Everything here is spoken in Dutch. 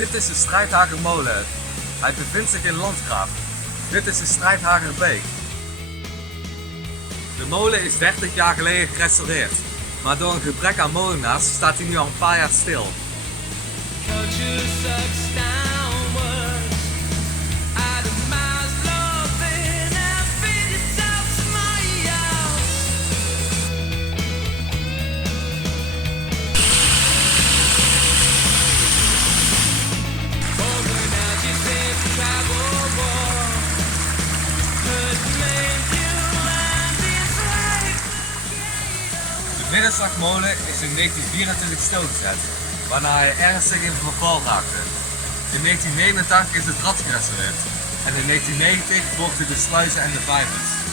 Dit is de Strijdhagermolen. Hij bevindt zich in Landgraaf. Dit is de Strijdhagerbeek. De molen is 30 jaar geleden gerestaureerd, maar door een gebrek aan molenaars staat hij nu al een paar jaar stil. De Middenslagmolen is in 1924 stilgezet, waarna hij ernstig in verval raakte. In 1989 is het rad gerestaureerd en in 1990 volgden de sluizen en de vijvers.